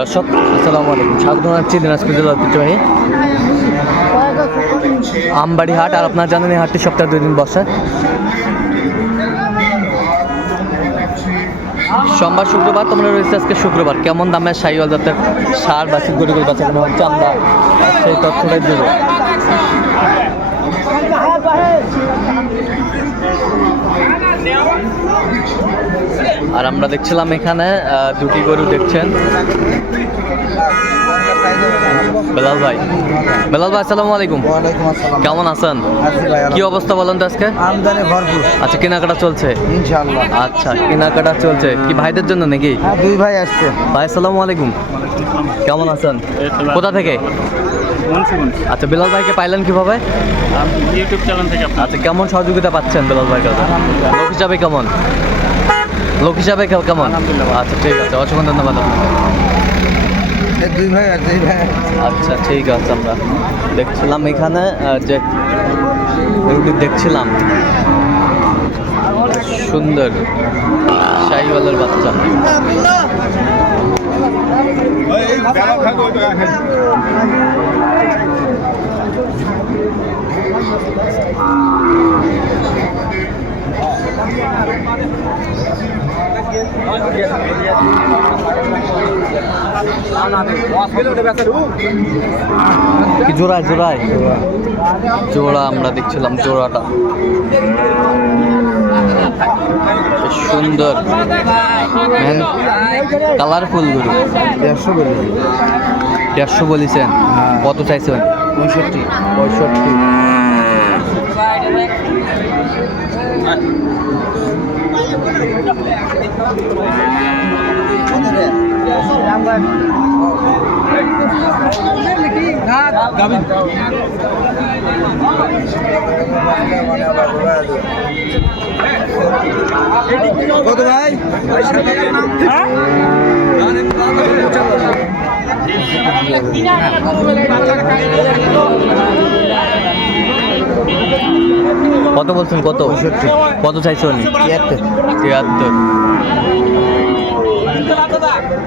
দর্শক, আসসালামু আলাইকুম। স্বাগত জানাচ্ছি দিনাজপুর জেলার ঐতিহ্যবাহী আমবাড়ি হাট আর আপনার জানেন এই হাটটি সপ্তাহে দুই দিন বসে। সোমবার শুক্রবার তোমরা রয়েছে আজকে শুক্রবার। কেমন দামে সাইওয়াল জাতের সার বাসিক গরু গরু বাচ্চা কেনা হচ্ছে আমরা সেই তথ্যটাই দেবো। আর আমরা দেখছিলাম এখানে দুটি গরু দেখছেন। বেলাল ভাই। বেলাল ভাই আসসালামু আলাইকুম। কেমন আছেন? কি অবস্থা বলেন তো আজকে? আমদানি ভরপুর। আচ্ছা কেনাকাটা চলছে? ইনশাআল্লাহ। আচ্ছা কেনাকাটা চলছে। কি ভাইদের জন্য নাকি? হ্যাঁ দুই ভাই আসছে। ভাই আসসালামু আলাইকুম। কেমন আছেন? কোথা থেকে? আচ্ছা বেলাল ভাইকে পাইলেন কীভাবে? ইউটিউব চ্যানেল থেকে আচ্ছা কেমন সহযোগিতা পাচ্ছেন বেলাল ভাইয়ের কাছে লোক হিসাবে কেমন? লোক হিসাবে কেমন? আচ্ছা ঠিক আছে অসংখ্য ধন্যবাদ আপনাকে। দুই ভাই আর দুই ভাই। আচ্ছা ঠিক আছে আমরা দেখছিলাম এখানে যে রুটি দেখছিলাম। সুন্দর। শাহিওয়ালের বাচ্চা। জোড়ায় জোড়ায়? জোড়া আমরা দেখছিলাম জোড়াটা। সুন্দর। কালারফুল গরু। দেড়শো বলে। দেড়শো বলেছেন কত চাইছেন পঁয়ষট্টি পঁয়ষট্টি। কত ভাই? কত বলছেন কত? কত চাইছেন তিয়াত্তর তিয়াত্তর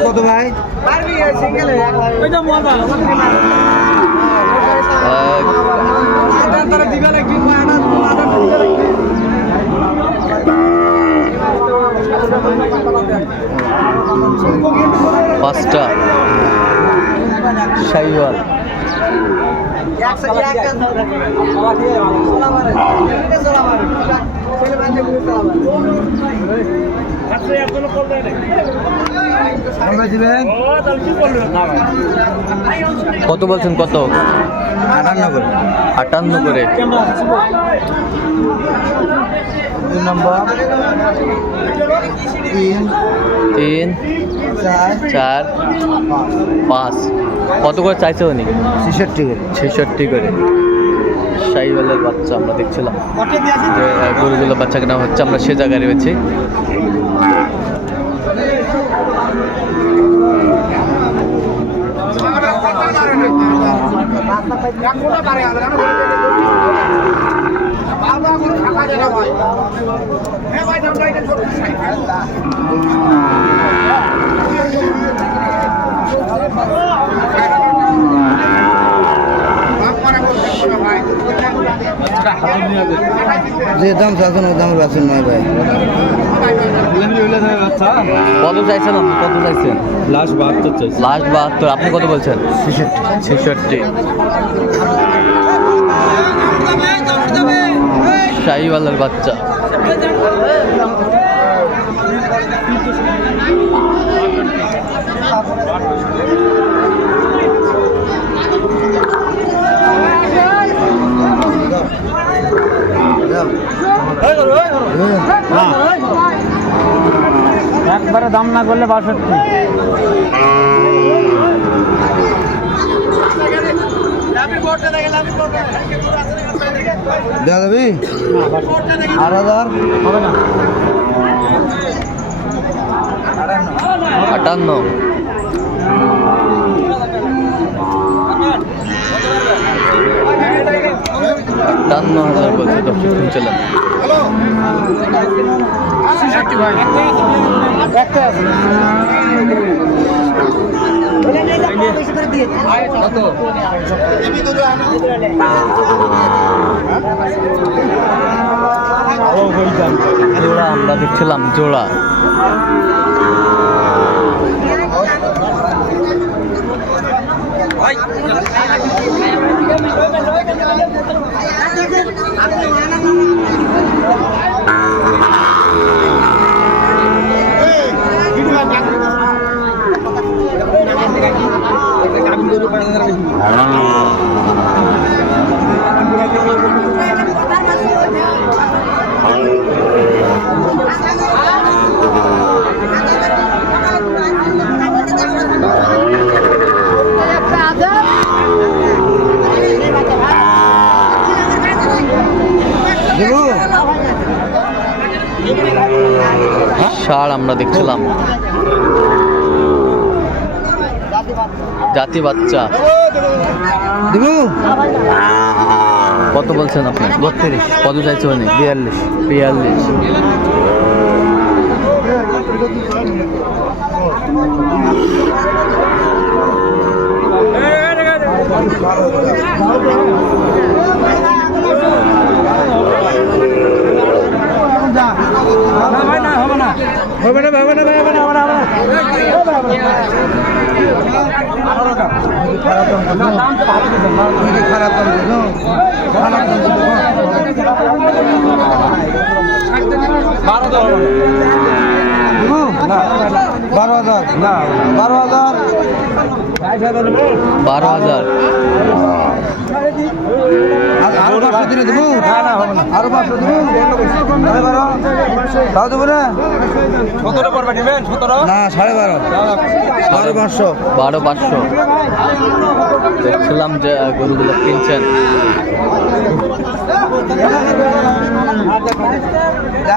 কত ভাই? এক, পাঁচটা। শাহিওয়াল আমরা দিবেন কত বলছেন কত? আটান্ন করে আটান্ন করে দুই নম্বর। তিন। তিন চার। চার পাঁচ। কত করে চাইছে উনি? ছেষট্টি করে। ছেষট্টি করে। সাইওয়ালের বাচ্চা আমরা দেখছিলাম। যে গরুগুলো বাচ্চা কেনা হচ্ছে আমরা সে জায়গায় রয়েছি। যে দাম চাচ্ছেন ওই দাম রাখছেন নয় ভাই। কত চাইছেন আপনি? কত চাইছেন? লাস্ট বাহাত্তর চাইছেন লাস্ট বাহাত্তর। আপনি কত বলছেন? ছেষট্টি। শাহিওয়ালার বাচ্চা। Thank you. দাম না করলে বাষট্টি। হাজার? আটান্ন। আটান্ন হাজার বলছে দর্শক জোড়া আমরা দেখছিলাম জোড়া। দেবো ষাড় আমরা দেখছিলাম। জাতি বাচ্চা। কত বলছেন আপনি? বত্রিশ। কত চাইছে উনি? বিয়াল্লিশ। বিয়াল্লিশ। হবে না। হবে না হবে না হবে না হবে না খারাপ দাম খারাপ দাম দিল দেবো বারো হাজার না বারো হাজার। বারো হাজার আর- আরও পাঁচশো দিলে দেবো আরও পাঁচশো দেবো সাড়ে বারো। তাও দেবো না? সতেরো পড়বে নেবেন সতেরো? না সাড়ে বারো। বারো পাঁচশো। বারো পাঁচশো। দেখছিলাম যে গরুগুলো কিনছেন। যা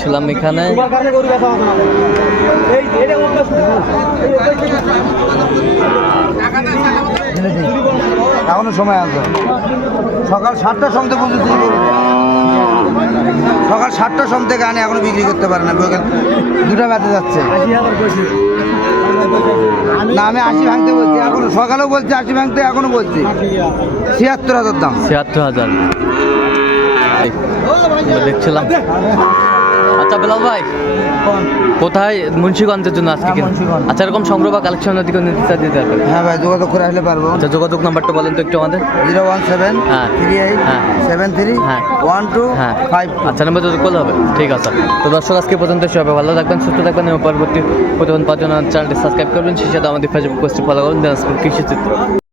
ছিলাম এখানে। এখনও সময় আছে। সকাল সাতটার সময় বুঝেছি সকাল সাতটার সময় থেকে আনি এখনও বিক্রি করতে পারে না। দুটা বেঁচে যাচ্ছে। না আমি আশি ভাঙতে বলছি। এখনও সকালেও বলছি আশি ভাঙতে এখনও বলছি। ছিয়াত্তর হাজার দাম। ছিয়াত্তর হাজার। আমরা দেখছিলাম। আচ্ছা বেলাল ভাই কোথায়? মুন্সিগঞ্জের জন্য আজকে হ্যাঁ। আচ্ছা এরকম সংগ্রহ বা কালেকশন দিকে চাই দিতে পারবেন হ্যাঁ ভাই যোগাযোগ করে আসলে পারব। আচ্ছা যোগাযোগ নাম্বারটা বলেন তো একটু আমাদের। জিরো ওয়ান সেভেন হ্যাঁ। থ্রি এইট হ্যাঁ। সেভেন থ্রি হ্যাঁ। ওয়ান টু হ্যাঁ। ফাইভ আচ্ছা নাম্বার যোগাযোগ করলে হবে। ঠিক আছে। তো দর্শক আজকে পর্যন্ত সবাই ভালো থাকবেন সুস্থ থাকবেন এবং পরবর্তী প্রতিদিন পাঁচজন চ্যানেলটি সাবস্ক্রাইব করবেন। সেই সাথে আমাদের ফেসবুক পোস্টে ফলো করুন দিনাজপুর কৃষি চিত্র।